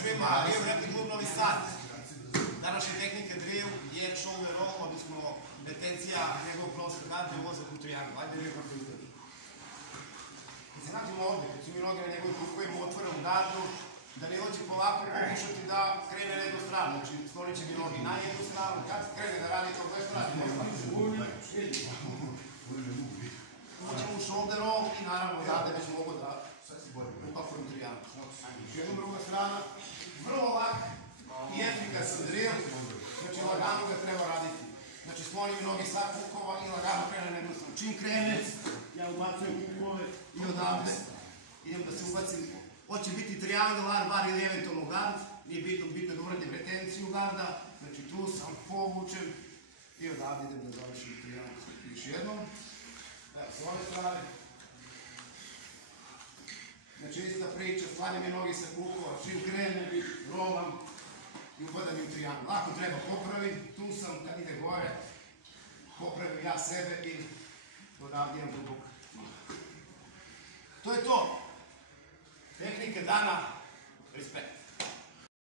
Čujemo, Drill Wrestling klub Novi Sad. Današnja tehnika Drill je shoulder roll, odnosno retencija njegovog prostor garda i ulazak u trijangle. Ajde vidimo kako izgleda. Kad se nađemo ovde, kad su mi noge na njegovoj kukujemo, otvoramo gardu, Danilo će polako pokušati da krene na jednu stranu, znači sklonit će mi nogi na jednu stranu, kad krene da radi to dve strane, ućemo u shoulder roll i naravno odavde već mogu da upakujem trijangle. Jedna druga strana, vrlo lak i efikasan drill, znači lagano ga treba raditi. Znači sklonim noge sa kukova i lagano krene na jednu stranu. Čim krene, ja ubacujem kukove i odavde idem da se ubacim. Hoće biti triangle, armbar ili eventualno gard, nije bitno, bitno da uradim retenciju garda, znači tu sam, povučem i odavde idem da završim triangle. Još jednom, evo s ove strane. Znači ista priča, sklanjam je nogi sa kukova, čim krenem, rolam i upadam im triangle. Ako treba popravim, tu sam, kad ide gore, popravim ja sebe i odavde imam dubok. To je to. Tehnika dana, respekt.